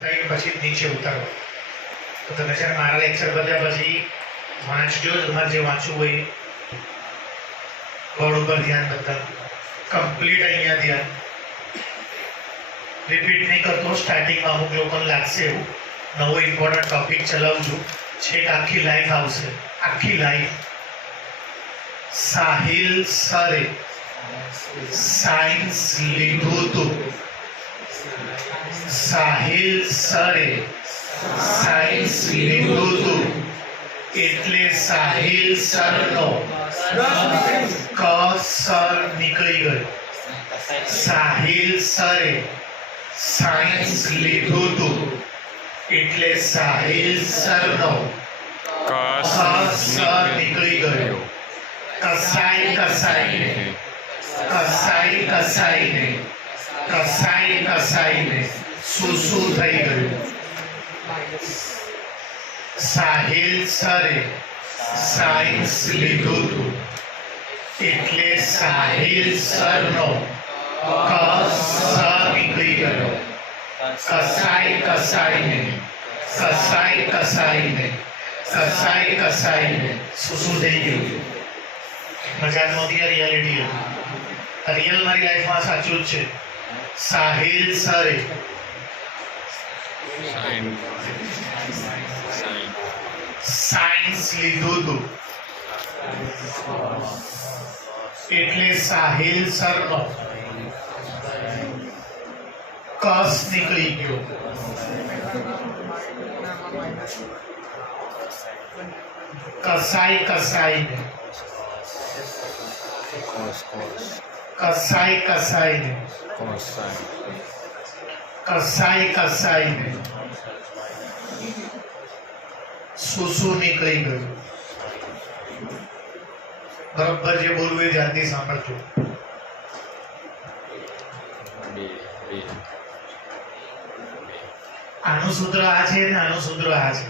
પછી નીચે ઉતારો તો તમે છે મારા લેક્ચર બદલ્યા પછી વાંચજો, તમારે જે વાંચવું હોય બોર્ડ ઉપર ધ્યાન બધા કમ્પ્લીટ અહીંયા ધ્યાન રિપીટ નહીં કરતો. સ્ટાર્ટિંગમાં અમુક લોકોને લાગશે એવું નવો ઇમ્પોર્ટન્ટ ટોપિક ચલાવું છું, છેક આખી લાઈફ આવશે, આખી લાઈફ. સાહિલ સરે સાયન્સ લીધું હતું. સાહિલ સરે સાયન્સ લીધું હતું એટલે સાહિલ સરનો ક સર નીકળી ગયો. સાહિલ સરે સાયન્સ લીધું હતું એટલે સાહિલ સરનો ક સર નીકળી ગયો. કસાઈ કસાઈને કસાઈ કસાઈને કસાઈ કસાઈને શું થઈ ગયું. સાહિલ સરે સાયન્સ લીધું હતું એટલે સાહિલ સરનો ક સર નીકળી ગયો. કસાઈ કસાઈને કસાઈ કસાઈને કસાઈ કસાઈને શું થઈ ગયું. મજાક નહોતી, આ રિયાલિટી હતી. રિયલ મારી લાઈફમાં સાચું જ છે. સાહિલ સરે સાયન્સ લીધું હતું એટલે સાહિલ સરનો કસ નીકળી ગયો. કસાઈ કસાઈને કસાઈ કસાઈને કસાઈ કસાઈને શું નીકળી ગયું. બરોબર જે બોલવું એ ધ્યાનથી સાંભળજો. આનું સૂત્ર આ છે ને આનું સૂત્ર આ છે.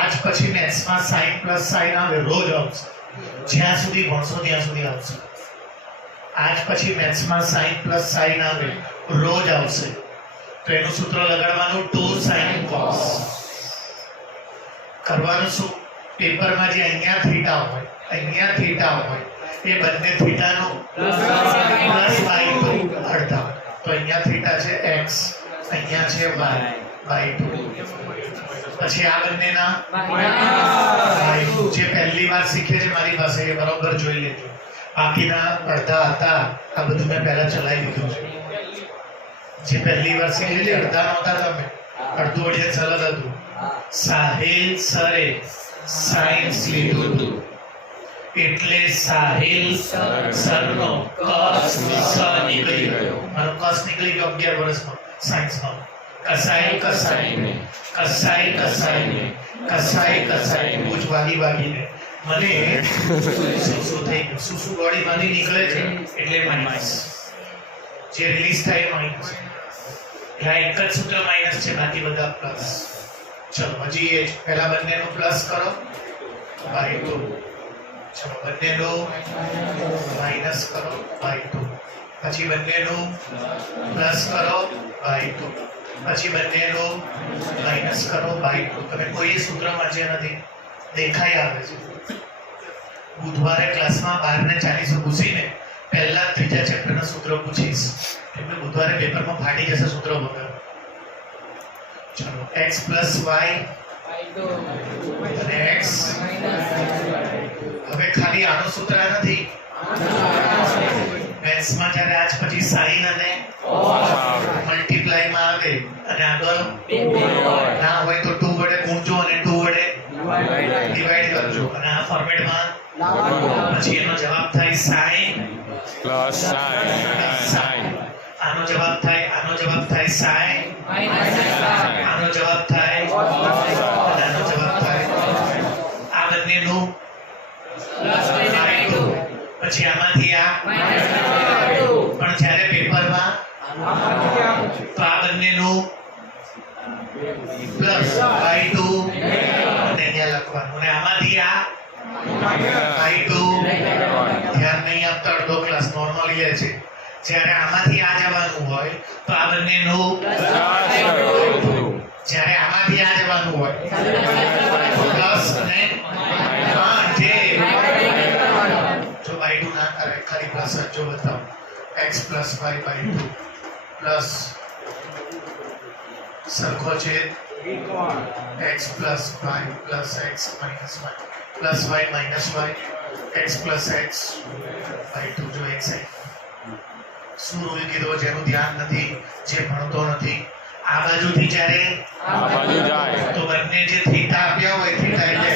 આજ પછી મેથ્સમાં સાઇન પ્લસ સાઇન આવે, રોજ આવશે. જ્યાં સુધી ભણશો ત્યાં સુધી આવશે. આજ પછી મેથ્સમાં સાઇન પ્લસ સાઇન આવે, રોજ આવશે. તો એનું સૂત્ર લગાડવાનું 2 sin cos. કરવાનું શું, પેપરમાં જે અહીંયા થીટા હોય અહીંયા થીટા હોય એ બંને થીટાનો પ્લસ બાય 2 અડધા. તો અહીંયા થીટા છે x, અહીંયા છે y બાય 2. પછી આ બંનેના જે પહેલી વાર શીખે છે મારી પાસે એ બરોબર જોઈ લેજો. બાકીના અડધા હતા, આ બધું મેં પહેલા ચલાવી દીધું છે. જે પહેલી વાર શીખે છે અડધા નહોતા, તમે અડધું અડિયન સરળ હતું. સાહિલ સરે સાયન્સ લીધું હતું એટલે સાહિલ સરનો કસ નીકળી ગયો. મારો કસ નીકળી ગયો 11 વર્ષમાં સાયન્સમાં. કસાઈ કસાઈને કસાઈ કસાઈને કસાઈ કસાઈને પૂછ વાગી વાગીને મને શું થઈ ગયું. શું બોડીમાંથી નીકળે છે એટલે માઇનસ. જે રિલીઝ થાય માઇનસ. એક જ સૂત્ર માઇનસ છે, બાકી બધા પ્લસ. ચલો હજી એ પહેલા બંનેનું પ્લસ કરો બાય 2. ચલો બંનેનું માઇનસ કરો બાય 2. પછી બંનેનું પ્લસ કરો બાય 2. પછી બંનેનું માઇનસ કરો બાય 2. તમે કોઈ સૂત્ર વાંચ્યા નથી, દેખાઈ આવે છે. બુધવારે ક્લાસમાં 12:40 ઘૂસીને પહેલા ત્રીજા ચેપ્ટરના સૂત્ર પૂછીશ, એટલે બુધવારે પેપરમાં ફાટી જશે સૂત્ર વગર. ચલો x પ્લસ y અને x. હવે ખાલી આનું સૂત્ર નથી. મેથ્સમાં જ્યારે આજ પછી સાઇન અને મલ્ટીપ્લાયમાં આવે અને આગળ ના હોય તો 2 વડે ગુણજો અને 2 વડે ડિવાઈડ કરજો અને આ ફોર્મેટમાં પછી એનો જવાબ થાય સાઇન પ્લસ સાઇન. આનો જવાબ થાય સાઇન. આનો જવાબ થાય આનો જવાબ થાય. આ બંનેનું પછી આમાંથી આ પણ જ્યારે પેપરમાં તો આ બંનેનું પ્લસ બાય 2 અને અહીંયા લખવાનું અને આમાંથી આ બાય 2. ધ્યાન નહીં આપતા અડધો ક્લાસ નોર્મલી છે. જ્યારે આમાંથી આ જવાનું હોય તો આ બંનેનું કરવાનું હોય પ્લસ અને હા જે જો y2 ના કરે ખાલી પ્લસ જ જો બતાવો x plus y by 2 plus સરખો છે x plus y plus x minus y plus y minus y x plus x by 2 જો x है શું રૂલ કીધો જેનું ધ્યાન નથી જે ભણતો નથી આ બાજુથી જ્યારે આ બાજુ જાય તો બંને જે થીટા આપ્યા હોય થીટા એટલે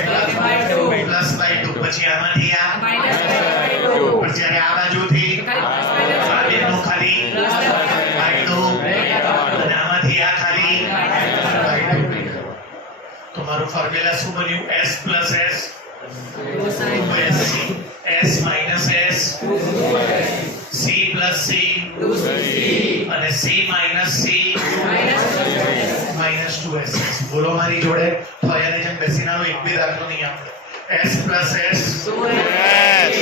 પ્લસ બાય 2 પછી આમાંથી આ પણ જ્યારે આ બાજુથી આ બેનું ખાલી બાય 2 અને આમાંથી આ ખાલી બાય 2 તો મારું ફોર્મ્યુલા શું બન્યું s plus s 2sc s minus s c plus c અને c minus c minus 2s બોલો મારી જોડે થયાની જેમ બેસીને આવો એક બી દાખલો નહીં આપણે s plus s 2s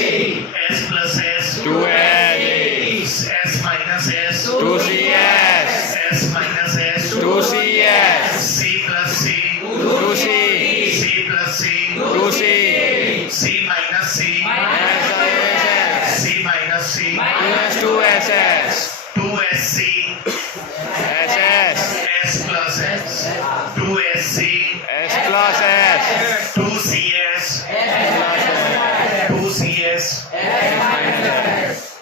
s plus s 2s s minus s 2cs s minus s 2cs c plus c 2c c plus c 2c c minus c c minus c minus 2ss 2sc ss s plus s 2sc s plus s 2cs 2cs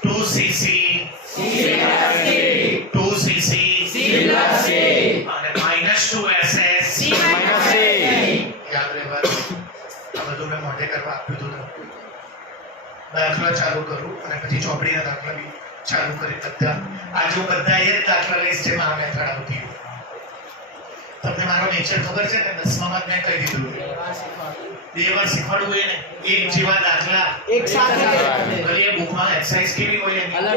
2cc 2cc અને minus 2ss minus c યાદ રહેવા દો. આ બધું મેં મોઢે કરવા આપ્યું હતું તમને. દાખલા ચાલુ કરું અને પછી ચોપડીના દાખલા બી ચાલુ કરી બધા આજે હું બધા એ જ દાખલા લઈશ જેમાં આ મેથડ આવતી હોય. તમને મારો નેચર ખબર છે ને 10માં જ મેં કહી દીધું બે વાર શીખવાડવું એને એક જેવા દાખલા એક સાથે ભલે એ બુકમાં એક્સરસાઇઝ કેવી હોય એની. અલગ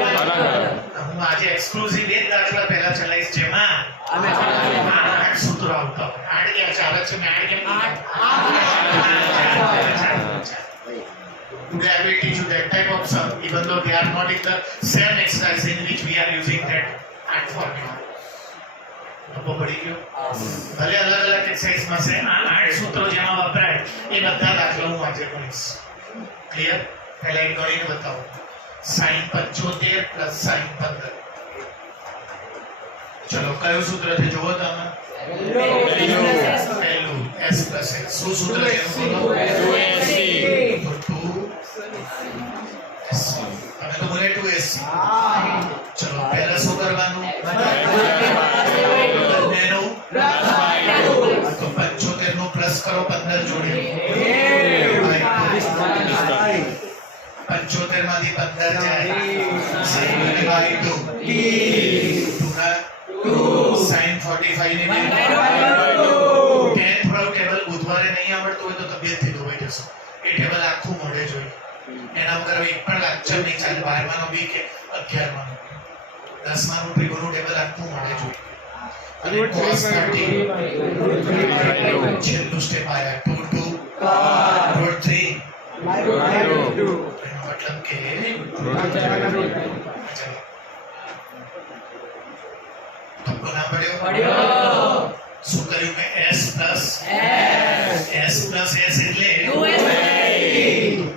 હું આજે એક્સક્લુઝિવ એ જ દાખલા પહેલા ચલાવીશ જેમાં આઠ સૂત્રો આવતા હોય. આઠ ક્યાં ચાલે છે મેં આઠ કેમ Today I will teach you that type of sum, even though they are not in the same exercise in which we are using that and formula. તો પડી ગયો ભલે અલગ અલગ એક્સરસાઇઝ માં છે આ આઠ સૂત્રો જેમાં વપરાય એ બધા દાખલા હું આજે ભણીશ. ક્લિયર? પહેલા એક ગણીને બતાવો. sin 75 plus sin 15. ચલો કયું સૂત્ર છે જુઓ તમે. પહેલું s plus x. શું સૂત્ર છે એનું બોલો. 2sc તો 2sc. તમે તો બોલે 2sc. ચલો પહેલા શું કરવાનું બંનેનું તો 75 નું પ્લસ કરો 15 જોડે 75 માંથી 15 જાય sin અને by 2 sin 45 ની વેલ્યુ 10 થોડો ટેબલ બુધવારે નહીં આવડતું હોય તો તબિયતથી દોવાઈ જશો. એ ટેબલ આખું મોઢે જોઈએ એના વગર એક પણ લેક્ચર નહીં ચાલે. 12માનો બી કે 11માનો 10માનું ત્રિકોણનું ટેબલ આખું મોઢે જોઈએ. અને cos 30 છેલ્લું સ્ટેપ આયા 2 √3 એનો મતલબ કે તબકો ના પડ્યો શું કર્યું મેં s plus s એટલે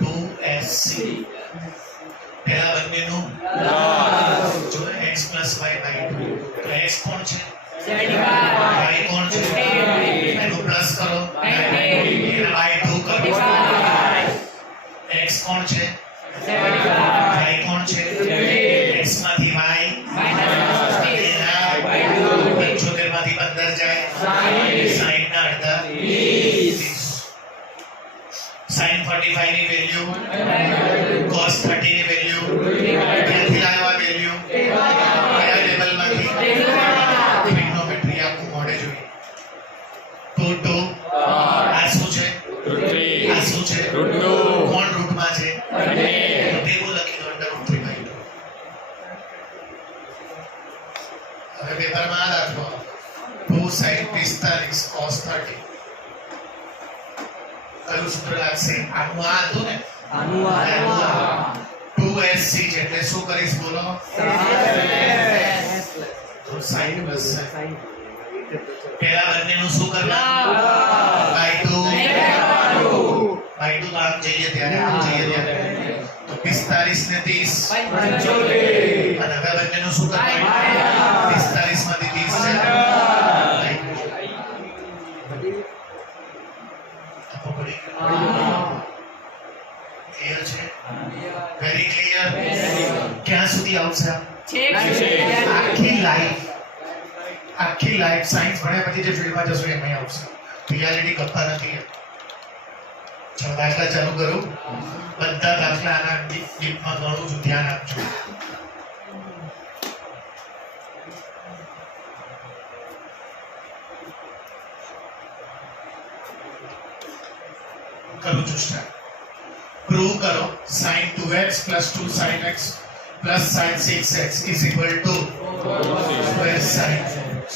2sc. પહેલા બંનેનું જો x plus y by 2 તો x કોણ છે y કોણ છે એનું પ્લસ કરો એના by 2 કરો x કોણ છે y કોણ છે x માંથી y એના 75 માંથી 15 જાય 60 ના અડધા 30. sin 45 ની વેલ્યુ cos 30 ની વેલ્યુ ક્યાંથી લાવ્યો આ વેલ્યુ કયા ટેબલમાંથી ટ્રિગ્નોમેટ્રી આખું મોઢે જોઈએ 2 આ શું છે આ શું છે કોણ રૂટમાં છે ટેબલ લખી દો અંદર √3 by 2. હવે પેપરમાં આ દાખલો 2 sin 45 cos 30 કયું સૂત્ર લાગશે આનું આ હતું ને આનું 2sc છે એટલે શું કરીશ બોલો તો sin plus sin પહેલા બંનેનું શું કરવાનું? બાય ટુ તો આમ જઈએ ત્યારે તો 45 ને 30 અને હવે બંનેનું શું કરવાનું? 45 માંથી 30 છે. ક્લિયર છે? Very clear. ક્યાં સુધી આવશે? આખી લાઈફ સાયન્સ ભણ્યા પછી જે ફિલ્ડમાં જશો એમાં આવશે. રિયાલિટી ગપ્પા નથી. ચલો દાખલા ચાલુ કરું. બધા દાખલા આના ડીપમાં ગણું છું, ધ્યાન આપજો. કરું છું સ્ટાર્ટ. પ્રૂવ કરો sin 2x plus 2 sin x plus sin 6x is equal to square sin 4x.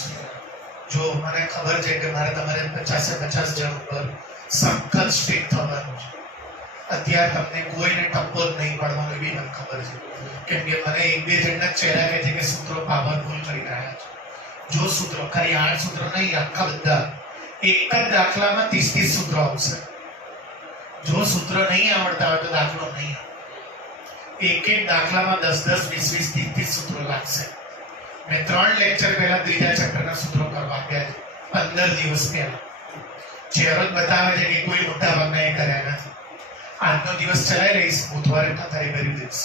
જો મને ખબર છે કે મારે તમારે 50 જણ ઉપર સખત સ્ટ્રિક્ટ થવાનું છે. અત્યારે તમને કોઈને ટપ્પો જ નહીં પડવાનો એવી મને ખબર છે. કેમ કે મને એક બે જણના ચહેરા કહે છે કે સૂત્રો પાવરફુલ કરી રહ્યા છે. જો સૂત્રો ખાલી 8 સૂત્રો નહીં, આખા બધા એક જ દાખલામાં 30 સૂત્રો આવશે. જો સૂત્ર નહીં આવડતા હોય તો દાખલો નહીં આવે. એક દાખલામાં 10 20 30 સૂત્રો લાગશે. મેં 3 લેક્ચર પહેલા ત્રીજા ચેપ્ટરના સૂત્રો કરવા આપ્યા છે 15 દિવસ પહેલા. ચહેરો જ બતાવે છે કે કોઈ મોટા ભાગના એ કર્યા નથી. આજનો દિવસ ચલાવી રહીશ, બુધવારે ખાતરી કરી દઈશ.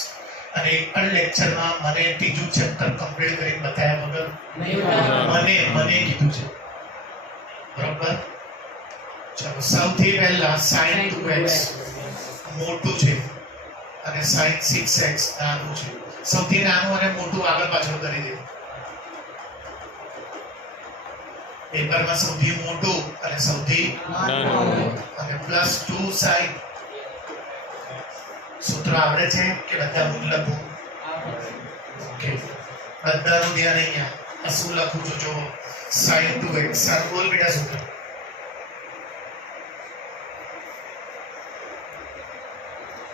અને એક પણ લેક્ચરમાં મને ત્રીજું ચેપ્ટર કમ્પ્લીટ કરીને બતાવ્યા વગર મને કીધું છે. બરોબર? ચલો સૌથી પહેલા sin 2x મોટું છે અને sin 6x નાનું છે. સૌથી નાનું અને મોટું આગળ પાછળ કરી દેવું. પેપરમાં સૌથી મોટું અને સૌથી નાનું અને +2 sin. સૂત્ર આવડે છે કે બધા હું લખું? ઓકે, બધાનું ધ્યાન અહીંયા. આ શું લખું છું જો sin 2x. સર બોલ બેટા સૂત્ર.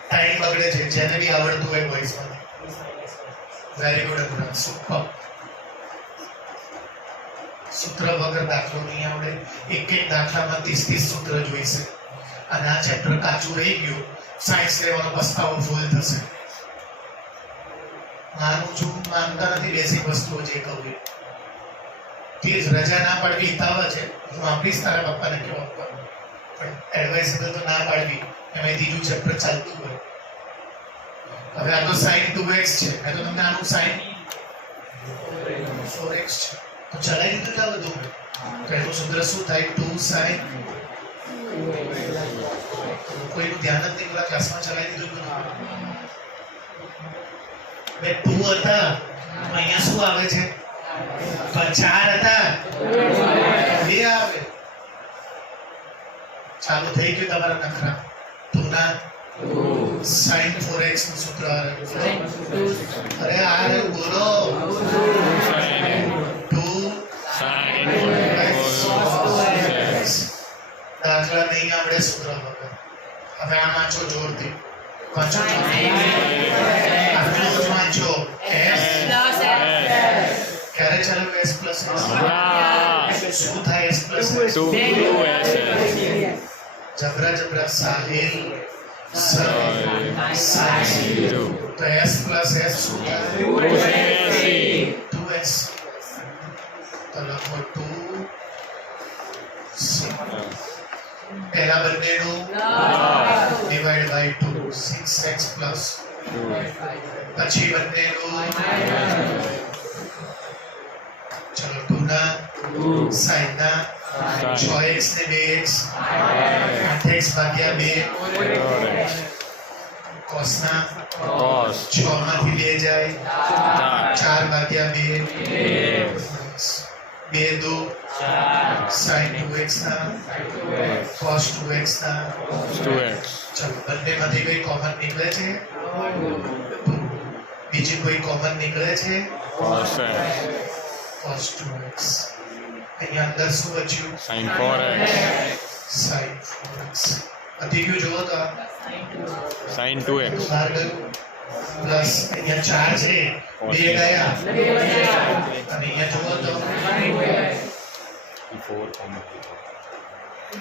ટાઈમ બગડે છે. જેને બી આવડતું હોય વોઇસમાં. Very good Anurag, super. સૂત્ર વગર દાખલો નહીં આવડે. એક દાખલામાં 30 સૂત્ર જોઈશે. અને આ ચેપ્ટર કાચું રહી ગયું, સાયન્સ લેવાનો પસ્તાવો ફૂલ થશે. માનું છું, માનતા નથી. બેસિક વસ્તુઓ જે કહું એ પ્લીઝ. રજા ના પાડવી હિતાવહ છે. હું આપીશ તારા પપ્પાને કેવો આપવાનું, પણ એડવાઇસેબલ તો ના પાડવી. એમાં ત્રીજું ચેપ્ટર ચાલતું હોય. હવે આ તો sin 2x છે. મેં તો તમને આનું sin 4x છે તો ચલાવી દીધું. ચાલો બધું પહેલું સૂત્ર શું થાય? 2 sin. કોઈનું ધ્યાન જ નહીં. પૂરા ક્લાસમાં ચલાવી દીધું બધું. બે 2 હતા, અહીંયા શું આવે છે? 4 હતા, 2 આવે. ચાલુ થઈ ગયું તમારા નખરા. 2 ના sin 4x નું સૂત્ર. અરે આ બોલો. 2 sin દાખલા નહીં આવડે સૂત્ર વગર. હવે આ વાંચો જોરથી. વાંચો આટલું જ વાંચો. s ક્યારે ચાલુ? s પ્લસ શું થાય? s plus 2s. જબરા સાહિલ તો s પ્લસ s શું થાય? 2s. તો લખો 2 પહેલા બંનેનું ડિવાઇડ બાય 2 6x પ્લસ. પછી બંનેનું ચલો 2 ના sin ના 6x ને 2x 8x ભાગ્યા 2 cos ના 6 માંથી 2 જાય 4 ભાગ્યા 2 2 sin 2x ના cos 2x ના 2x. ચલો બંનેમાંથી કોઈ કોમન નીકળે છે? બીજી કોઈ કોમન નીકળે છે? cos cos 2x. અહીંયા અંદર શું બચ્યું? sin 4x. sin 4x. વધી ગયું જુઓ તો sin 2x. બહાર ગયું પ્લસ અહીંયા 4 છે, 2 ગયા અને અહીંયા જુઓ તો 4 કોમન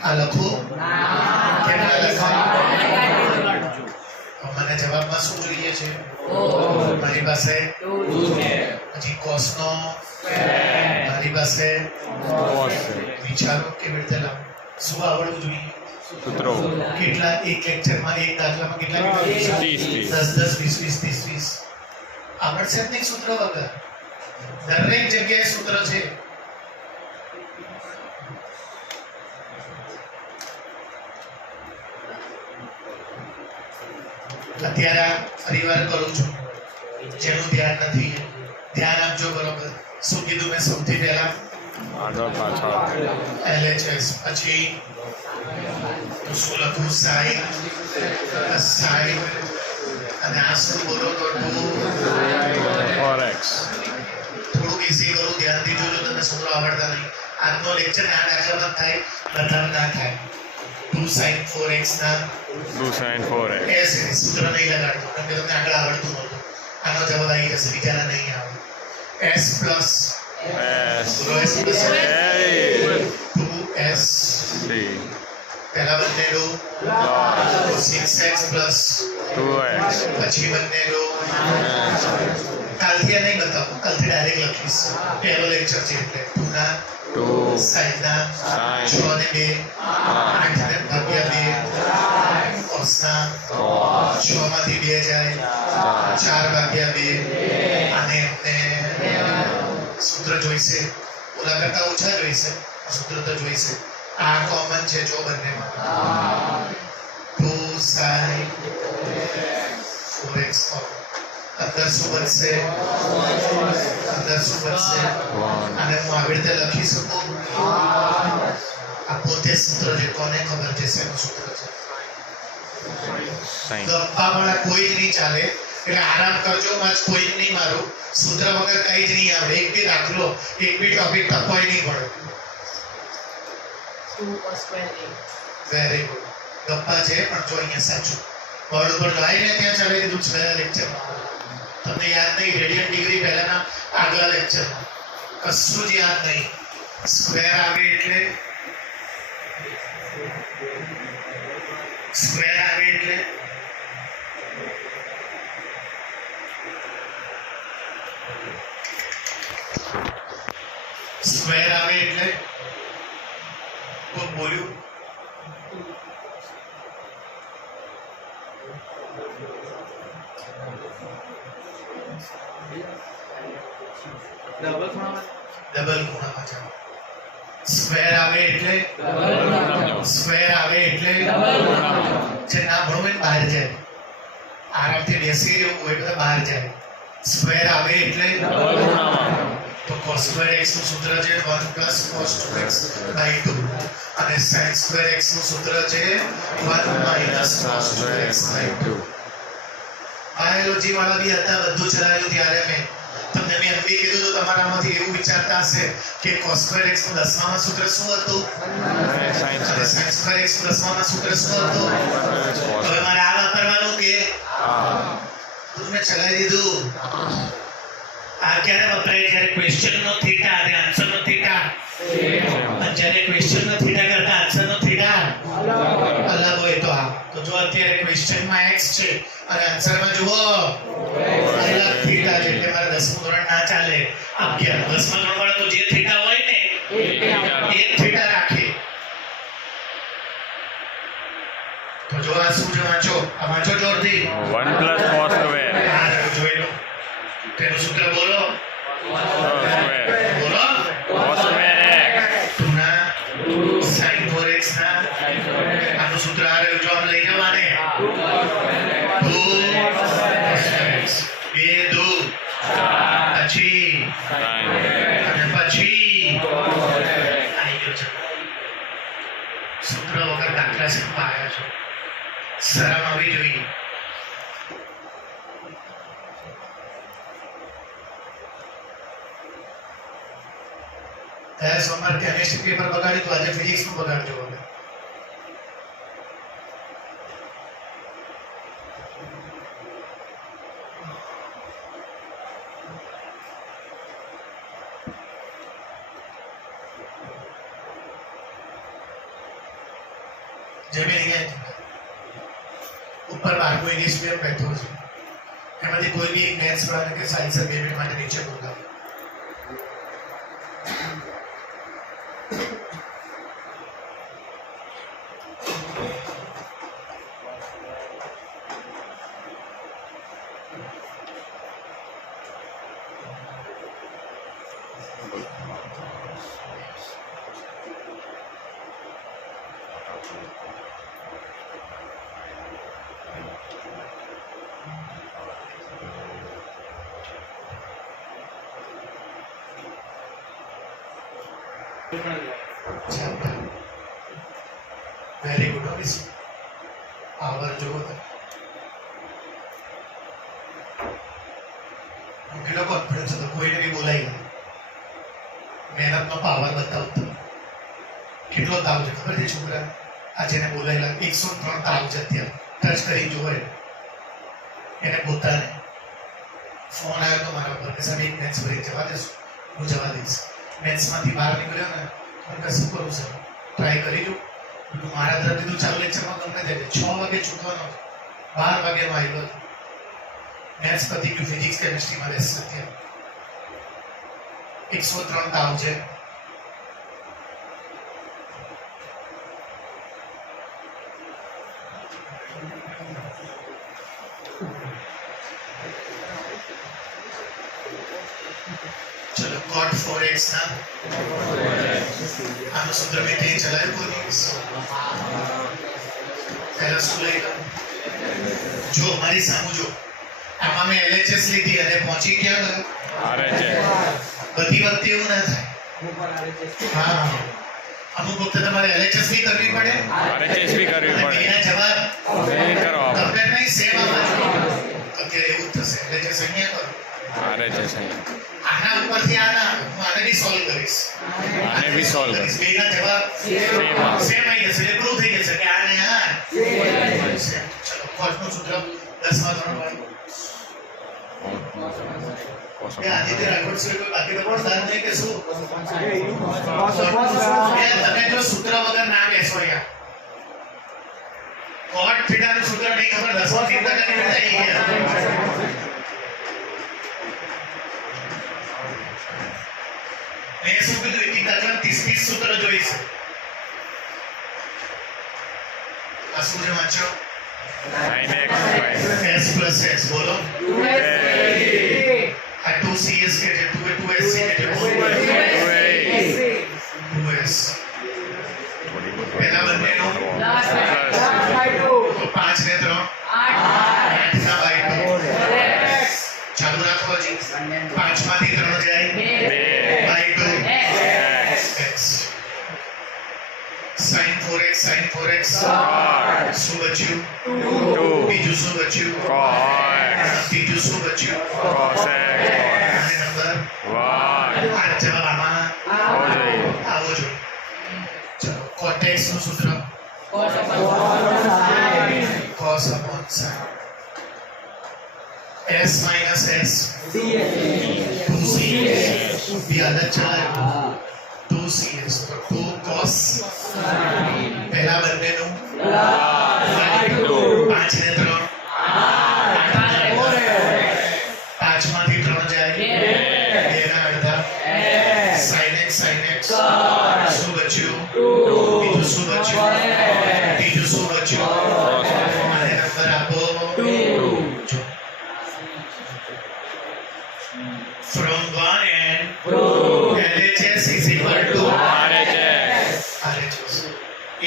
આ લખો કેટલા લખો મને જવાબમાં શું જોઈએ છે મારી પાસે પછી કોસનો મારી પાસે cos છે વિચારો કેવી રીતે લાવો શું આવડવું જોઈએ સૂત્રો કેટલા એક લેક્ચરમાં એક દાખલામાં કેટલા વિડિયો 30 10 10 20 20 30 20 આવડશે જ નહીં સૂત્ર વગર દરેક જગ્યાએ સૂત્ર છે અત્યારે આ ફરીવાર કરું છું જેનું ધ્યાન નથી ધ્યાન આપજો બરોબર શું કીધું મેં સૌથી પહેલા આગળ પાછળ LHS પછી તો શું લખું સાઈ સાઈ અને આ શું બોલો તો 4x થોડુંક ઈઝી કરું ધ્યાનથી જોજો તમને સૂત્રો આવડતા નહીં આજનો લેક્ચર આ દાખલામાં થાય પ્રથમ ના થાય 2 sin 4x ના 2 sin 4x એસ સૂત્ર નહીં લગાડતો કેમ કે તમને આગળ આવડતું નહોતું આનો જવાબ આવી જશે બીજાના નહીં આવે s પ્લસ s બોલો s plus a 2s c પહેલા બંનેનું plus 6x પ્લસ 2x પછી બંનેનું કાલથી આ નહીં બતાવું કાલથી ડાયરેક્ટ લખીશ પહેલો લેક્ચર છે એટલે 2 ના 2 સાઈડના sin 6 ને 2 8 ને ભાગ્યા 2 કોસના 6 માંથી 2 જાય 4 ભાગ્યા 2 અને એમને સૂત્ર જોઈશે ઓલા કરતા ઓછા જોઈશે સૂત્ર તો જોઈશે આ કોમન છે જો બંનેમાં 2 sin 4x અંદર શું બનશે અને હું આવી રીતે લખી શકું આ પોતે સૂત્ર છે કોને ખબર છે શેનું સૂત્ર છે sin ગપ્પાવાળા કોઈ જ નહીં ચાલે એટલે આરામ કરજો મત કોઈ જ નહીં મારું સૂત્ર વગર કઈ જ નહીં આવડે એક બી દાખલો એક બી ટોપિક ટપવાય નહીં પડે વેરી ગુડ ગપ્પા છે પણ જો અહીંયા સાચું બોર્ડ ઉપર લાઈને ત્યાં ચાલે કીધું છે લેક્ચરમાં તમને યાદ નહીં રેડિયન્ટ ડિગ્રી પહેલાના આગલા લેક્ચરમાં કશું જ યાદ નહીં સ્ક્વેર આવે એટલે સ્ક્વેર આવે એટલે સ્ક્વેર આવે એટલે કોઈ બોલ્યું ડબલ ખૂણામાં જાઓ સ્ક્વેર આવે એટલે સ્ક્વેર આવે એટલે જે ના ભણવું એને બહાર જાય આરામથી બેસી રહેવું હોય બધા બહાર જાય સ્ક્વેર આવે એટલે તો cos સ્ક્વેર x નું સૂત્ર છે 1 plus cos 2x by 2 અને sin સ્ક્વેર x નું સૂત્ર છે 1 minus cos 2x by 2 biology વાળા બી હતા બધું ચલાવ્યું ત્યારે મેં તમને મેં એમ બી કીધું તો તમારામાંથી એવું વિચારતા હશે કે cos સ્ક્વેર x નું 10માં સૂત્ર શું હતું sin અને sin સ્ક્વેર x નું 10માં સૂત્ર શું હતું હવે મારે આ વાપરવાનું કે મેં ચલાવી દીધું આ ક્યારે વપરાય જ્યારે ક્વેશ્ચન નો થીટા અને આન્સર નો થીટા અને જ્યારે ક્વેશ્ચન નો થીટા કરતા આન્સર નો થીટા અલગ હોય તો આ તો જો અત્યારે ક્વેશ્ચન માં x છે અને આન્સર માં જુઓ અલગ થીટા છે એટલે મારે 10મું ધોરણ ના ચાલે 11 10મા ધોરણ વાળા તો જે થીટા હોય ને એ થીટા રાખે તો જો આ શું છે વાંચો આ વાંચો જોરથી 1 plus cos square આ જોઈ લો તેનું સૂત્ર બોલો square બોલો cos square x 2 ના sin 4x ના આનું સૂત્ર આ રહ્યું જો આમ લઈ જવાને 2 2 પછી sin અને પછી આવી ગયો છે સૂત્ર વગર દાખલા શીખવા આવ્યા છો શરમ આવી જોઈએ સોમવાર કેમિસ્ટ્રી પેપર બગાડી તો આજે ફિઝિક્સ નું બગાડજો હવે જમીન અહીંયા ઉપર બારકો ઇંગ્લિશ મીડિયમ બેઠો છું એમાંથી કોઈ બી એક મેથ્સ વાળાને કે સાયન્સ 2 મિનિટ માટે નીચે બોલાવો. વેરી ગુડ ઓફિસ પાવર જોવો તમે કેટલો કોન્ફિડન્સ હતો કોઈને બી બોલાઈ ગયો મહેનતનો પાવર બતાવો તમે કેટલો તાવ છે ખબર છે છોકરા આ જેને બોલાયેલા 103 તાવ છે અત્યારે ટચ કરી જોવે એને પોતાને ફોન આવ્યો તો મારા ઉપર કે સાહેબ એક મેથ્સ બ્રેક જવા દેશો હું જવા દઈશ મેથ્સમાંથી બહાર નીકળ્યો ને મને શું કરું સર ટ્રાય કરી જો મારા તરફથી તો ચાલુ લેક્ચરમાં તમને દે 6 વાગે છૂટવાનો 12 વાગ્યાનો આવ્યો હતો મેથ્સ પતી ગયું ફિઝિક્સ કેમિસ્ટ્રીમાં રહેશે અત્યારે 103 તાવ છે चलो cot 4x ना આનું સૂત્ર મેં કઈ ચલાવ્યું કોઈ દિવસ પહેલા શું લઈ જો મારી સામુ જો આમાં મેં LHS લીધી અને પહોંચી ક્યાં ગયો બધી વખતે એવું ના થાય હા અમુક વખતે તમારે LHS બી કરવી પડે એના જવાબ કમ્પ્લેટ નહીં સેમ આવવા અત્યારે એવું થશે LHS અહીંયા કરો આના ઉપરથી આના હું આને બી સોલ્વ કરીશ બેના જવાબ સેમ આવી જશે એટલે પ્રૂવ થઈ જશે કે આ ને આ ચલો કોટનું સૂત્ર 10મા ધોરણ વાળું આદિત્ય રાઠોડ સર કોઈ બાકી તો સાથ નહીં કે શું તમે જો સૂત્ર વગર ના બેસો અહીંયા કોટ થીટાનું સૂત્ર નહીં ખબર 10મા થીટા કરી બેઠા મેં શું કીધું એકાગ્ર 30 સૂત્ર જોઈશે આ શું છે વાંચો s plus s બોલો આ 2cs કે જે 2sc કે જે 2s પહેલા બંનેનો 5 ને 3 8 ના બાય 2 ચાલુ રાખો જી 5 માંથી 3 જાય 2 બાય 2 x sin 4x શું બચ્યું 2 બીજું શું બચ્યું ત્રીજું શું બચ્યું નંબર 1 આ જવાબ આમાં આવો જો ચલો cot x નું સૂત્ર cos upon sin s minus s 2cs भी आदत चलाए 2cs तो 2 cos पहला बनने नो 5 ने 3 5 માંથી 3 જાય 2 ના અડધા sin x શું બચ્યું 2 બીજું શું બચ્યું ત્રીજું શું બચ્યું અને નંબર આપો 2 from one end LHS is equal to RHS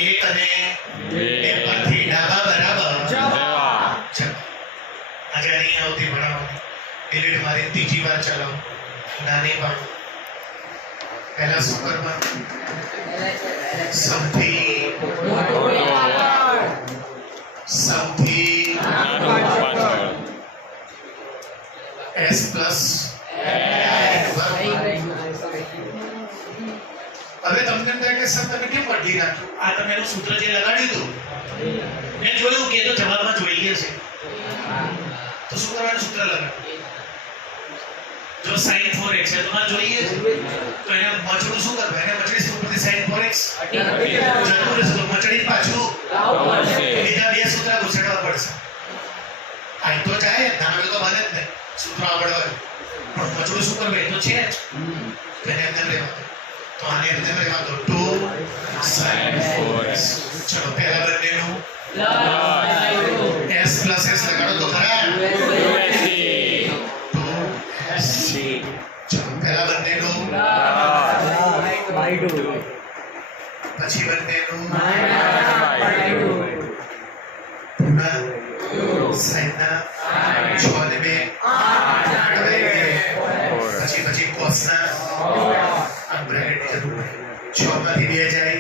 એક અને બે પરથી ડાબા બરાબર આજે નહીં આવતી ભણાવો ડિલીટ મારી ત્રીજી વાર ચલાવો નાની પાડો પહેલા શું કરવાનું સૌથી s plus હવે તમને એમ થાય કે સર તમે કેમ પઢી નાખ્યું આ તમે એનું સૂત્ર જે લગાડ્યું હતું મેં જોયું કે તો જવાબમાં જોઈએ છે તો શું કરવાનું સૂત્ર લગાડ જો sin 4x છે તમારે જોઈએ છે તો એને મચડું શું કરવું એને મચડી શું ઉપરથી sin 4x જરૂર છે તો મચડી પાછું બીજા બે સૂત્ર ઘૂસડવા પડશે આ તો જાય નામે તો બને જ ને સૂત્ર આવડવા હોય પણ મચડું શું કરવું એ તો છે જ તેને અંદર રહેવા તો આને અંદર રહેવા દો 2 sin 4x ચલો પહેલા બંનેનું s plus s લગાડો તો ખરા પહેલા બંનેનું પછી બંનેનું પુનઃ સાઈનના 6 ને 2 પછી કોસના આ બ્રેકેટ જરૂર 6 માંથી 2 જાય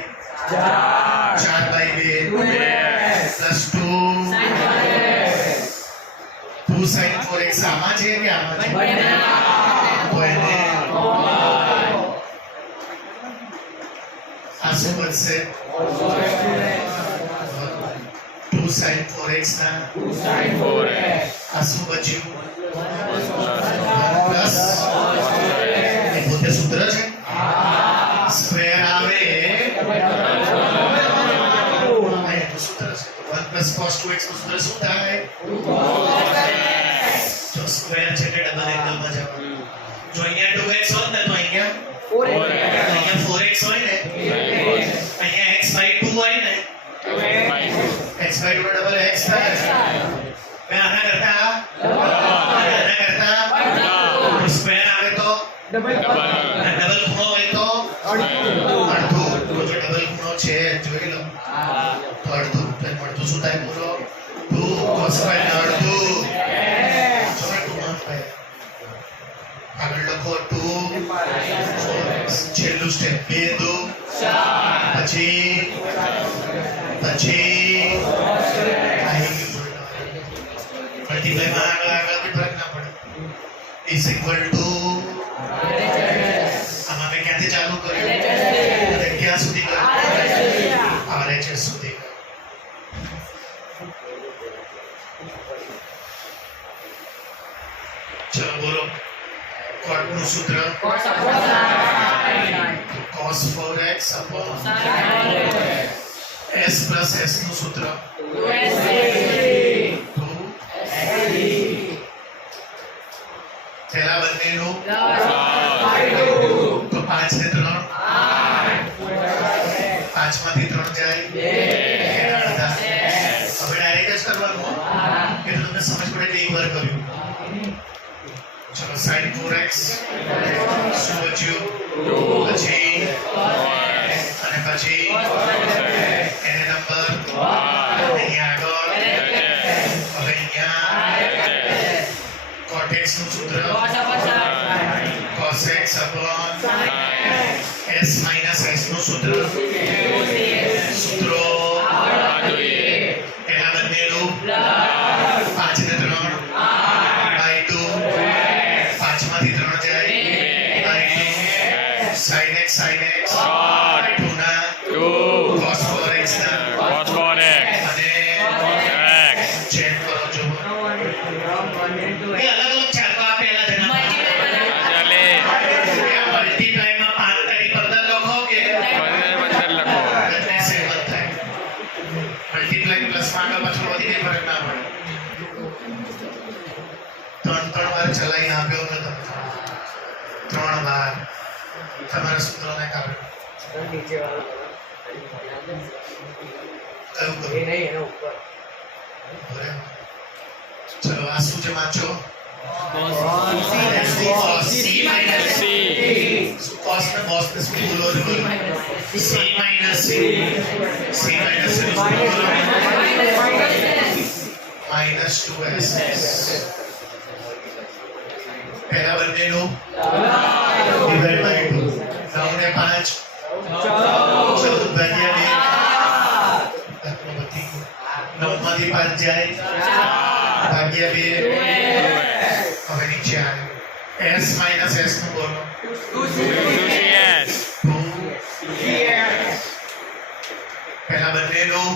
4/2 પ્લસ 2 sin 4x આમાં છે કે આમાં છે તો એને આ શું બનશે 2 sin 4x ના આ શું બચ્યું પ્લસ એ પોતે સૂત્ર છે સ્ક્વેર આવે સૂત્ર છે 1 plus cos 2x નું સૂત્ર શું થાય તો સ્ક્વેર છે એટલે ડબલ એંગલમાં જવાનું જો અહીંયા 2x હોત ને તો અહીંયા 4x હોય ને અહીંયા x/2 હોય ને x/2 નો ડબલ x થાય મે આના કરતા સ્ક્વેર આવે તો ડબલ ખૂણો હોય તો અડધું તો જો ડબલ ખૂણો છે જોઈ લો તો અડધું તો મળતું શું થાય પૂરો 2 cos ના અડધું આગળ લખો 2 છેલ્લું સ્ટેપ 2 2 પછી મલ્ટીપ્લાય માં આગળ કોઈ ફરક ના પડે ઇઝ ઇક્વલ ટુ આમાં મેં ક્યાંથી ચાલુ કર્યું અને ક્યાં સુધી કર્યું RHS સુધી ચલો બોલો cot નું સૂત્ર cos 4x upon s plus s નું સૂત્ર 2 પહેલા બંનેનું તો 5 ને 3 5 માંથી 3 જાય 2 અડધા હવે ડાયરેક્ટ જ કરવાનું એટલે તમને સમજ પડે કે એકવાર કર્યું ચલો sin 4x શું બચ્યું પછી અને પછી એને નંબર અહીંયા આગળ હવે અહીંયા cot x નું સૂત્ર cos x upon s minus s નું સૂત્રો પહેલા બંનેનું 5 ને 3 by 2 5 માંથી 3 જાય by 2 sin x 2 ના 2 cos 4x ના અને ચેક કરો જો એ અલગ અલગ ચાલો આ પહેલા જના મલ્ટીપ્લાય માં 5 તારી 15 લખો કે 15 લખો એટલે સેમ થાય મલ્ટીપ્લાય પ્લસ માં આગળ પાછળ વધી કઈ ફરક ના પડે 3 વાર ચલાવીને આપ્યો ને તમે 3 વાર તમારા સૂત્રને કારણે નીચે વાળો કયું એ નહીં એના ઉપર ચલો આ શું છે વાંચો c minus c cos ને boss ને શું બોલો છો c minus c minus 2s પહેલા બંનેનું ડિવાઇડ બાય 2 9 ને 5 14 ભાગ્યા 2 9 માંથી 5 જાય ભાગ્યા 2 હવે નીચે આવે s minus s નું બોલો 2cs પહેલા બંનેનું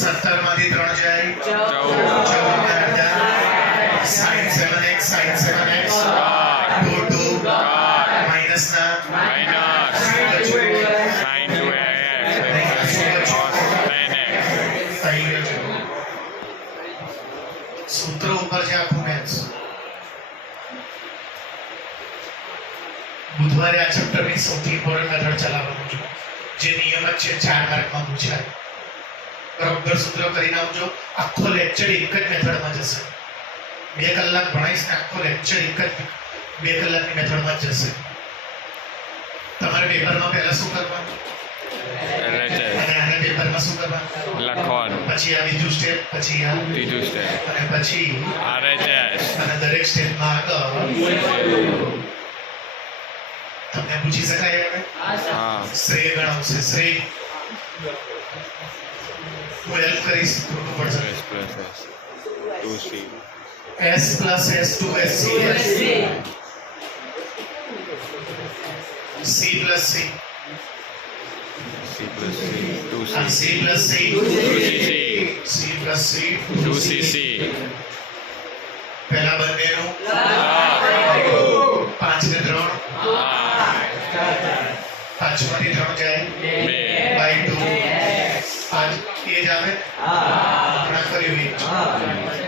17 માંથી 3 જાય 14 બુધવારે આ ચેપ્ટરની સૌથી ઇમ્પોર્ટન્ટ મેથડ ચલાવવાનું છું, જે નિયમ જ છે 4 માર્કમાં પૂછાય. બરોબર સૂત્ર કરીને આવજો. આખો લેક્ચર એક જ મેથડમાં જશે. 2 કલાક ભણાવીશ ને આખો લેક્ચર એક જ 2 કલાકની મેથડમાં જ જશે. તમારે પેપરમાં પહેલા શું કરવાનું અને આને પેપરમાં શું કરવાનું, લખવાનું. પછી આ બીજું સ્ટેપ, પછી આ ત્રીજું સ્ટેપ અને પછી RHS. અને દરેક સ્ટેપમાં આગળ તમને પૂછી શકાય હવે હા. શ્રેય ગણાવશે. શ્રેય હું હેલ્પ કરીશ. ખોટું પડશે. S plus S. 2C. S plus S2 SC C plus C C plus C. 2C. and C plus C 2CC. C plus C 2CC. પહેલા બંનેનું 5 ને 3 પાંચમાંથી 3 જાય 2. by 2 5 એ જ આવે. ઘણા કર્યું એ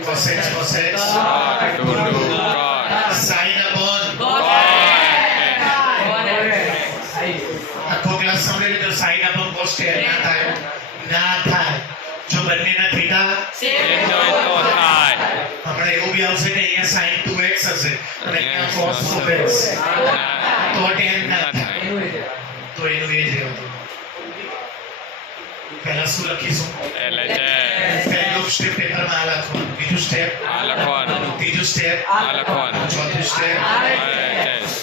cosec cosec Cot. 2 2. Cot. sin upon Cot. આખો class સાંભળી લીધો. sin upon cos ના થાય. જો બંનેના થીટા Same હોય તો થાય. આપણે એવું બી આવશે કે અહીંયા sin 2x હશે અને અહીંયા cos 2x તો tan ના થાય. તો એનું એ જ રહેવું. પહેલા શું લખીશું? LHS. પહેલું સ્ટેપ પેપરમાં આ લખવાનું, બીજું સ્ટેપ આ લખવાનું. ત્રીજું સ્ટેપ આ લખવાનું. ચોથું સ્ટેપ RHS.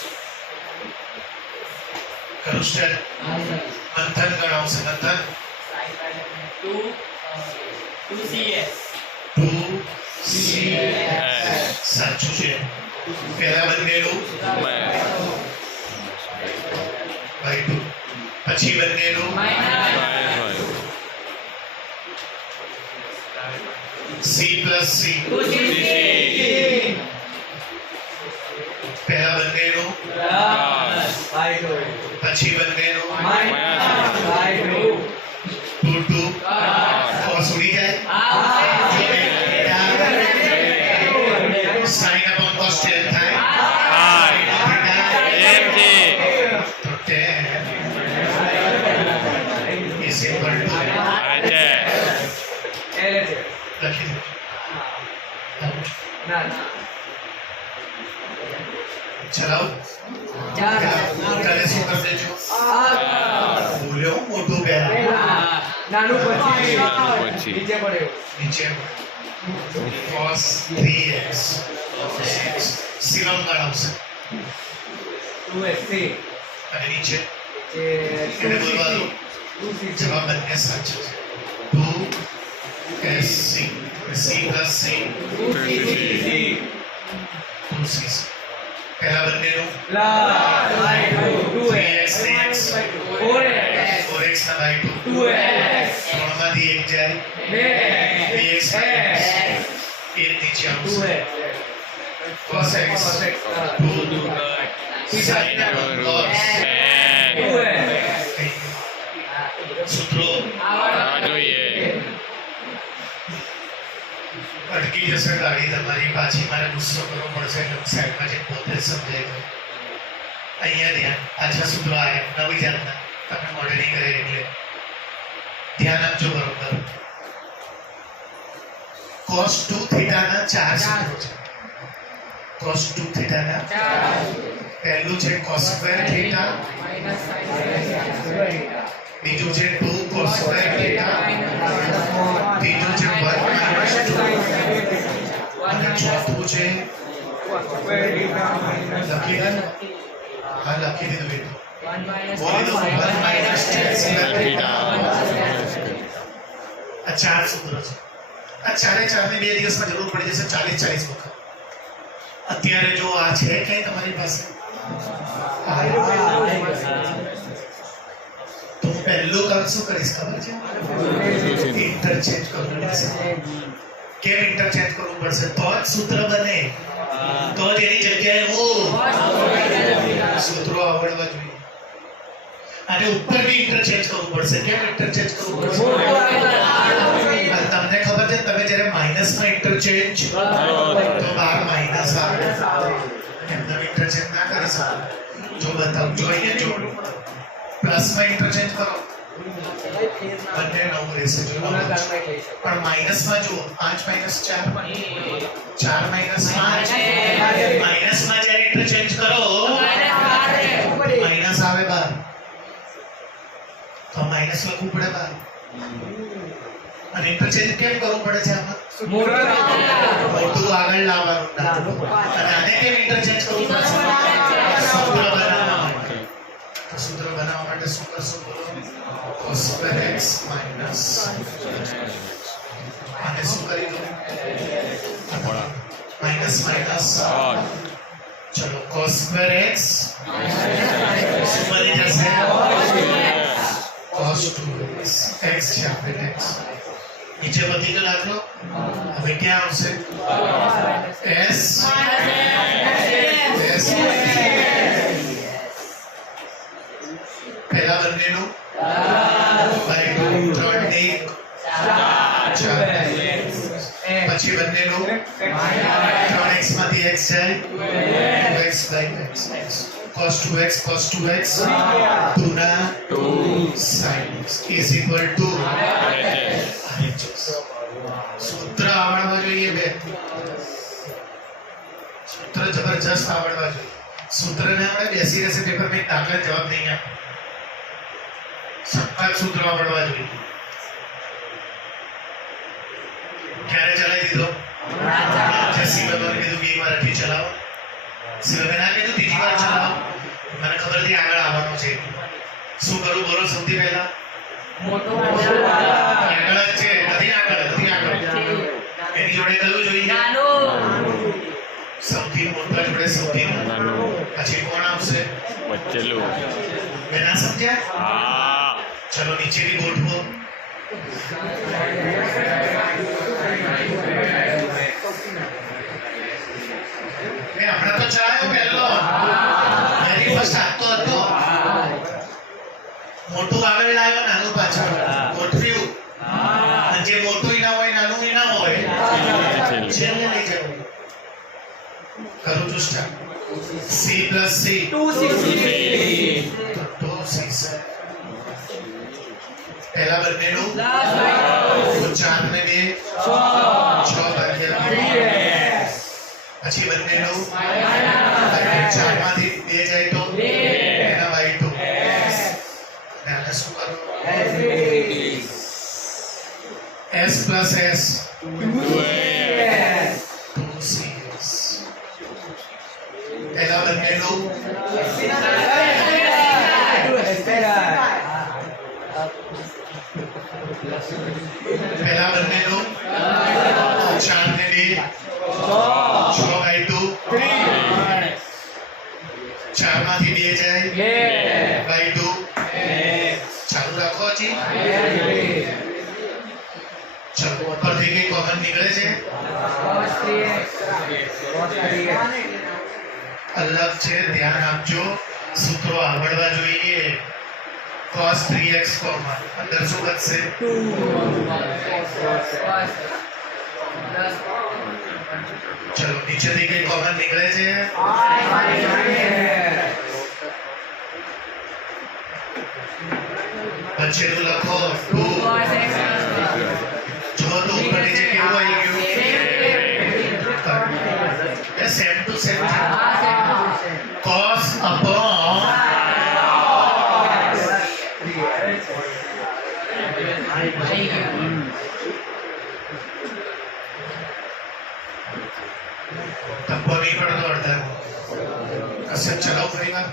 કયું સ્ટેપ? મંથન ગણાવશે. મંથન 2CS 2CS સાચું છે. પહેલા બંનેનું by 2 પછી બંનેનું C plus C પહેલા બંનેનું પછી બંનેનું 2 2 cos ઉડી જાય. sin upon cos tan થાય. તો tan is equal to લખી દો. ચલાવો. મોટાને શું કરી દેજો? બોલ્યો મોટું પહેલા નાનું પછી પછી. નીચે પડ્યો નીચે cos 3x સિલમ ગણાવશે 2SC અને નીચે જે એને બોલવાનું 2CC જવાબ બંને સાચો છે. 2SC C plus C 2CC પહેલા બંનેનું પ્લસ 3x ને x 4x ના by 2 ત્રણમાંથી એક જાય 2x minus એ નીચે આવશે cos x 2 sin upon cos સૂત્રો જોઈએ. અટકી જશે ગાડી તમારી. પાછી મારે ગુસ્સો કરવો પડશે એટલે સાઈડમાં જે પોતે જ સમજાય ગયું. અહીંયા ધ્યાન. પાછા સૂત્રો આવ્યા નવી જાતના તમે મોડેલિંગ કરે એટલે ધ્યાન આપજો બરોબર. cos 2 થીટાના 4 સૂત્રો છે. cos 2 થીટાના પહેલું છે cos સ્ક્વેર થીટા, બીજું છે 2 cos સ્ક્વેર થીટા, ત્રીજું છે 1 minus 2 અને ચોથું છે લખી દીધું. હા લખી દીધું બેટું. બોલી દો 1 minus tan સ્ક્વેર થીટા. આ 4 સૂત્રો છે. આ ચારે ચારને 2 દિવસમાં જરૂર પડી જશે 40 વખત. અત્યારે જો આ છે કઈ તમારી પાસે તો હું પહેલું કામ શું કરીશ ખબર છે? ઇન્ટરચેન્જ કરવું પડશે. કેમ ઇન્ટરચેન્જ કરવું પડશે? તો જ સૂત્ર બને, તો જ એની જગ્યાએ હું સૂત્રો આવડવા જોઈએ. અને ઉપર બી ઇન્ટરચેન્જ કરવું પડશે. કેમ ઇન્ટરચેન્જ કરવું પડશે? તમને ખબર છે તમે જ્યારે માઇનસમાં ઇન્ટરચેન્જ તો બહાર માઇનસ આવે. એમનો ઇન્ટરચેન્જ ના કરી શકો. જો બતાવું જોઈએ જો પ્લસમાં ઇન્ટરચેન્જ કરો બંને 9 રહેશે જો પૂરા 9 ઘરમાં લઈ શકો. પણ માઇનસમાં જુઓ 5 -4 4 -5 માઇનસમાં જ્યારે ઇન્ટરચેન્જ કરો માઇનસ આવે બહાર તો માઇનસ લખવું પડે બહાર અને ઇન્ટરચેન્જ કેમ કરવું પડે છે આમાં મોટું આગળ લાવવાનું નાનું. અને આને કેમ ઇન્ટરચેન્જ કરવું પડશે સૂત્ર બનાવવા માટે. તો સૂત્ર બનાવવા માટે શું કરશું બોલો cos square x minus આને શું કરી દો માઇનસ માઇનસ ચલો cos square x શું બની જશે cos 2x x છે આપણે x નીચે વધી ગયો દાખલો હવે ક્યાં આવશે s s પહેલા બંનેનું બાય 2 3 1 4 પછી બંનેનું 3x માંથી x જાય 2x by x cos 2x 2 ના 2 sin x is equal to સૂત્ર આવડવા જોઈએ બે સૂત્ર જબરજસ્ત આવડવા જોઈએ સૂત્રને આપણે બેસી રહેશે પેપર માં દાખલા જવાબ નહીં આપે સપ્તાહ સૂત્ર આવડવા જોઈએ ક્યારે ચલાવી દીધો શિવબેન કીધું કે વાર હજી ચલાવો શિવબેન આ કીધું ત્રીજી વાર ચલાવો મને ખબર હતી આગળ આવવાનું છે શું કરું બોલો સૌથી પહેલા આગળ જ છે નથી આગળ એની જોડે કયું જોઈએ સૌથી મોટા જોડે સૌથી નાનું પછી કોણ આવશે વચ્ચેલું મેં ના સમજ્યા ચલો નીચે भी ગોઠવો મેં હમણાં તો ચલાવ્યો પહેલો વેરી ફર્સ્ટ આપતો હતો મોટું આગળ લાવ્યો નાનું પાછળ ગોઠવ્યું અને જે મોટું ના હોય નાનું ના હોય છેલ્લે લઈ જવું કરું છું start c plus c 2c પહેલા બંનેનું 4 ને 2 6 ભાગ્યા 2 પછી બંનેનું 4 માંથી 2 જાય તો એના બાય 2 અને આને શું કરું s plus s 2cs પહેલા બંનેનું પહેલા બંનેનું 4 ને 2 6 બાય 2 4 માંથી 2 જાય બાય 2 ચાલુ રાખો હજી ચલો ઉપરથી કઈ કોમન નીકળે છે અલગ છે ધ્યાન આપજો સૂત્રો આવડવા જોઈએ cos 3x અંદર શું બચશે ચલો નીચેથી કઈ કોમન નીકળે છે વચ્ચેનું લખો 2 જો તો ઉપર નીચે કેવું આવી ગયું same to same cos upon તબ્બો નહીં પડતો અડધા કશે ચલાવ ફરી વાર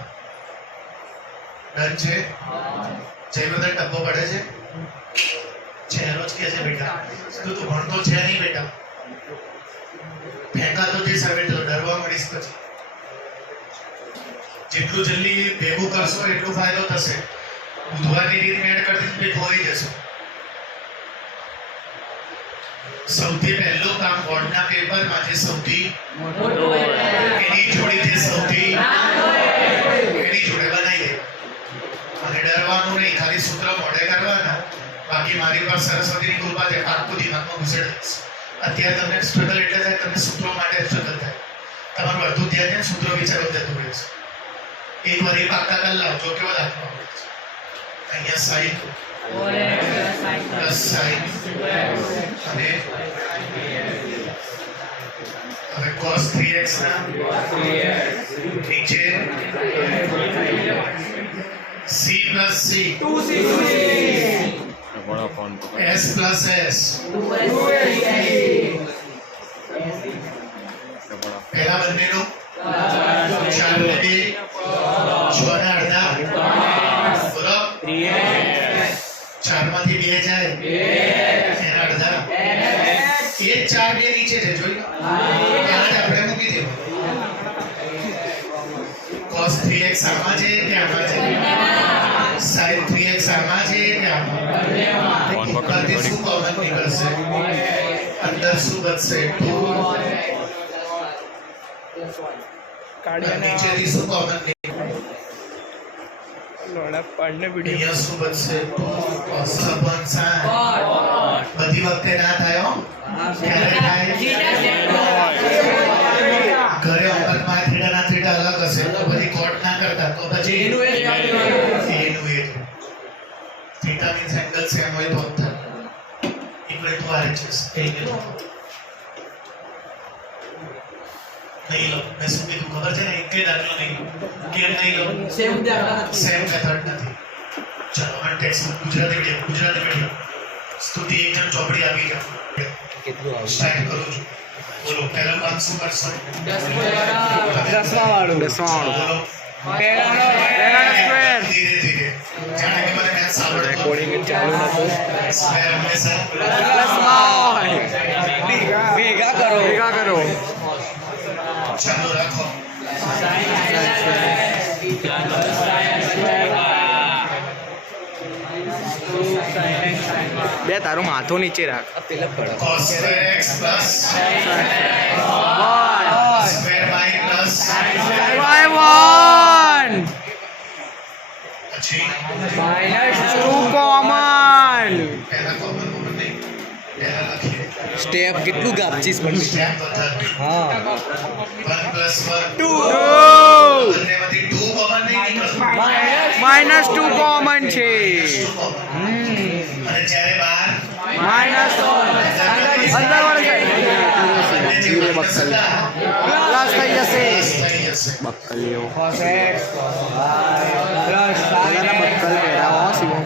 ડન છે જે બધા ટબ્બો પડે છે એનો જ કે છે બેટા તું ભણતો છે નહીં બેટા ફેંકાતો જે સર્વે તો ડરવા મળીશ પછી જેટલું જલ્દી ભેગું કરશો એટલો ફાયદો થશે બુધવારની રીત મેળ કરતી તમે ખોઈ જશો સૌથી પહેલું કામ બોર્ડના પેપરમાં જે સૌથી એની જોડે જે સૌથી એની જોડે બનાવી દે અને ડરવાનું નહીં ખાલી સૂત્ર મોઢે કરવાના બાકી મારી પર સરસ્વતીની કૃપા છે આખું દિમાગમાં ઘૂસેડ જશે અત્યારે તમને સ્ટ્રગલ એટલે થાય તમને સૂત્રો માટે સ્ટ્રગલ થાય તમારું અડધું ધ્યાન છે ને સૂત્રો વિચારો જતું રહેશે. એકવાર એ પાક્કા કરી લાવજો કેવા દાખલા આવે છે. અહીંયા સાઈન પ્લસ સાઈન અને હવે cos 3x ના નીચે c plus c बड़ा फोन पकड़ s plus s પહેલા બંનેનો 4 ને 2 6 ને અડધા બરાબર 4 માંથી 2 જાય એના અડધા એ 4 2 નીચે છે જોઈ ત્યાં જ આપણે મૂકી દેવું cos 3x આમાં છે કે આમાં છે sin 3x આમાં છે કે આમાં फोन पकड़ ઉપરથી શું કોમન નીકળશે અંદર શું બચશે 2 નીચેથી શું કોમન અહીંયા શું બચશે 2 cos upon sin બધી વખતે ના થાય હો ક્યારે થાય ઘરે અંકલમાં થીટા ના થીટા અલગ હશે તો બધી કોટ ના કરતા તો પછી એનું એ થીટા મીન્સ એંગલ સેમ હોય તો થાય ઇક્વલ ટુ RHS થઈ ગયું નહીં લો મેં શું કીધું ખબર છે ને એક દાખલો નહીં કેમ નહીં લો સેમ મેથડ નથી ચલો આ ટેક્સ્ટ ગુજરાતી મીડિયમ સ્તુતિ એક જણ ચોપડી આપી જાવ સ્ટાર્ટ કરું છું બોલો પહેલા કામ શું કરશો દસમા વાળું બોલો સ્ક્વેર ધીરે ધીરે જાણે કે મને મેથ્સ આવડતું રેકોર્ડિંગ ચાલુ નતું સ્ક્વેર હંમેશા ભેગા કરો ચાલો રાખો બે તારું માથું નીચે રાખ cos square x plus square y plus પછી ટુ કોમન પહેલા કોમન નહીં પહેલા લખીએ સ્ટેપ કેટલું ગાપચીસ પણ સ્ટેપ વધારે હા 1 plus 1 ટુ બંનેમાંથી 2 કોમન નહીં નીકળતું માઇનસ ટુ કોમન છે અને જ્યારે બહાર માઇનસ અંદર વળી બંને જે પ્લસ થઈ જશે બક્કલીઓ બક્કલ પહેરાવો શિવમ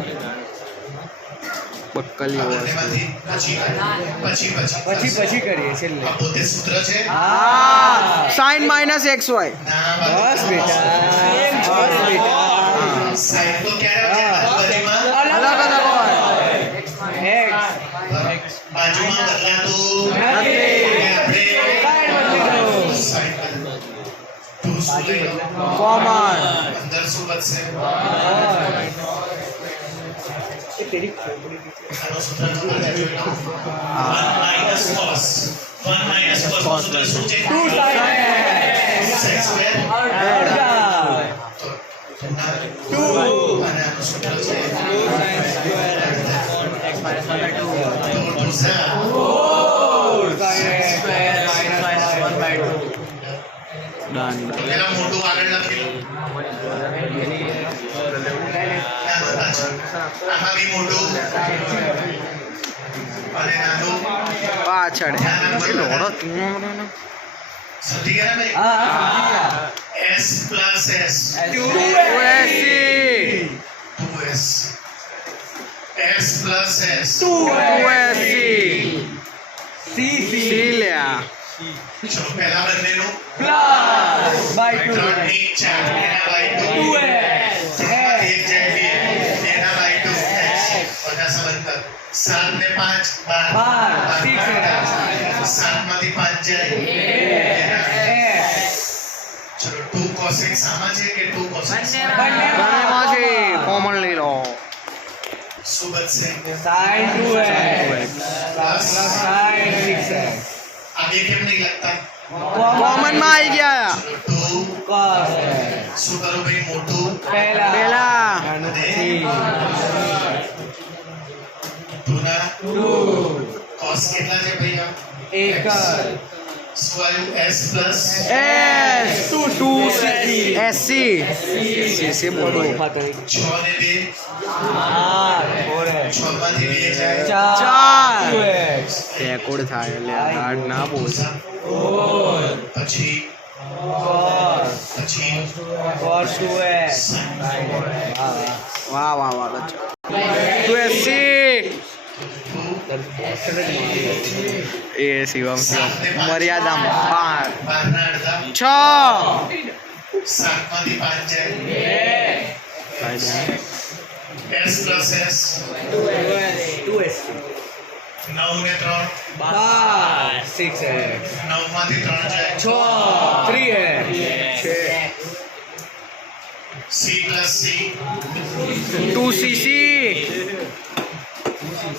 બક્કલીઓ બંનેમાંથી પછી કરીએ છેલ્લે આ પોતે સૂત્ર છે હા સાઇન માઇનસ એક્સ વાય ના બસ બેટા સાઈન તો ક્યારે બાજુમાં અલગ અલગ હોય બાજુમાં બદલાતું નથી. આપણે સાઈન તું શું લઈ લો કોમન અંદર શું બચશે આનો સૂત્ર ખબર છે જોઈ લો 1 cos 1 cos નું સૂત્ર શું છે 2 sin square તો 2 અને આનું સૂત્ર છે 2 सा ડન પેલા મોટું આગળ લખી લો આમાં બી મોટું અને નાનું પાછળ સમજી ગયા ને s plus s 2s s plus s C લ્યા ચલો પહેલા બંનેનું બાય 2 ત્રણ એક ચાર એના by 2 એક જાય બે એના by 2 બધા સંબંધ કર 7 ને 5 12 7 માંથી 5 જાય ચલો 2 cos x આમાં છે કે 2 cos x બંનેમાં છે કોમન લઈ લો શું બચશે sin 2x plus sin 6x આગે કેમ નહીં લખતા કોમન માં આવી ગયા ચલો 2 cos શું કરું ભાઈ મોટું પેલા ધૂના cos કેટલા છે ભાઈ આ એક શું આવ્યું S plus S 2 SC CC બોલો 6 ને 2 6 માંથી 2 જાય 4 2x રેકોર્ડ થાય એટલે હાર્ડ ના બોલ પછી cos પછી cos 2x વાહ વાહ વાહ ગચ્છા 2 SC એ શિવમ મર્યાદામાં 12 ના અડધા 6 7 માંથી 5 જાય S પ્લસ S 2x 9 ને 3 6x 9 માંથી 3 જાય 3x C plus C 2 CC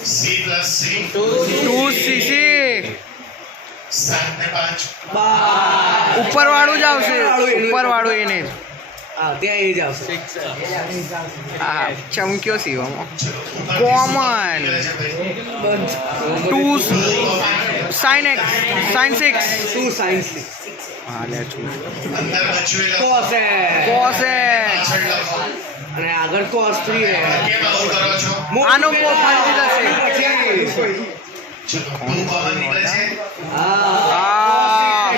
C plus C 2 CC 7 ને 5 ઉપર વાળું જ આવશે ઉપર વાળું એને જ ત્યાં એ જ આવશે હા ચમક્યો Shivam common 2 sin x sin 6 2 sin 6 હા લે છું અંદર બચવેલા cos x cos x પાછળ લખો અને આગળ cos 3x કેમ આવું કરો છો આનો ફરીથી થશે ચલો 2 કોમન નીકળે છે હા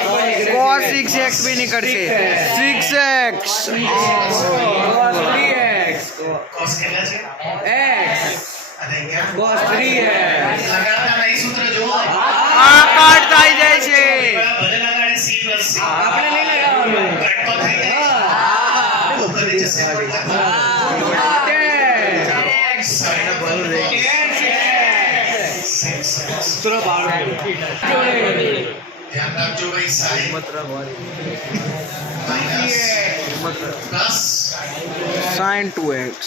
cos 6x भी નીકળશે 6x cos 3x cos કેટલા છે x અને અહીંયા cos 3x લગાડતા નહીં સૂત્ર જો આ કાટ થઈ જાય છે ભલે લગાડે C પ્લસ C આપણે નહીં લગાવવાનું કટ તો થઈ જાય ઉપર નીચે છે ચલો બાર ધ્યાન રાખજો ભાઈ sine minus plus sin 2x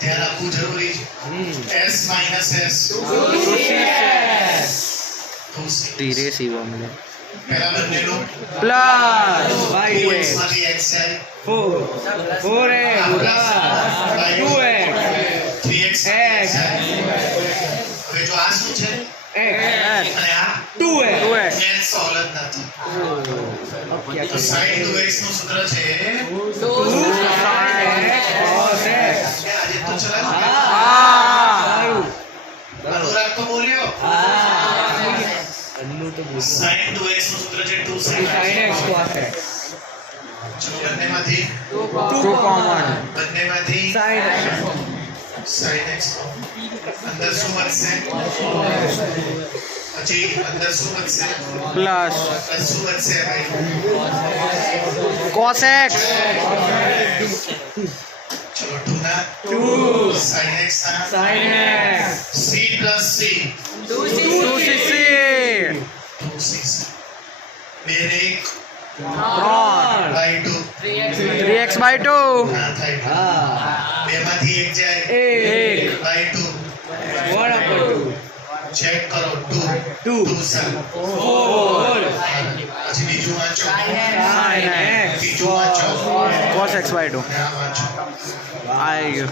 ધ્યાન રાખવું જરૂરી છે S માઇનસ S ધીરે શિવમ લે પહેલા બંનેનું પ્લસ 2x 2x માંથી x જાય 4x plus 2x 3x X. હવે જો આ શું છે x અને આ 2x 2x n સોલ જ નથી તો sin 2x નું સૂત્ર છે 2 sin x cos x આજે તો ચલાવો હા અનુરાગ તો બોલ્યો અન્નુ તો બોલ sin 2x નું સૂત્ર છે 2 sin sin x cos x ચલો બંનેમાંથી 2 કોમન બંનેમાંથી sin x sin x અંદર શું વધશે પછી અંદર શું વધશે પ્લસ પ્લસ શું વધશે ભાઈ cos x ચલો 2 ના 2 sin x ના sin x c plus c 2 cc 2 c બે ને 3 by 2 3x by 2 ના થાય હા બે માંથી એક જાય 1 by 2 1 upon 2 ચેક કરો 2 2 2 સર 4 પછી બીજું વાંચો sin x બીજું વાંચો cos x by 2 અને આ વાંચો આવી ગયો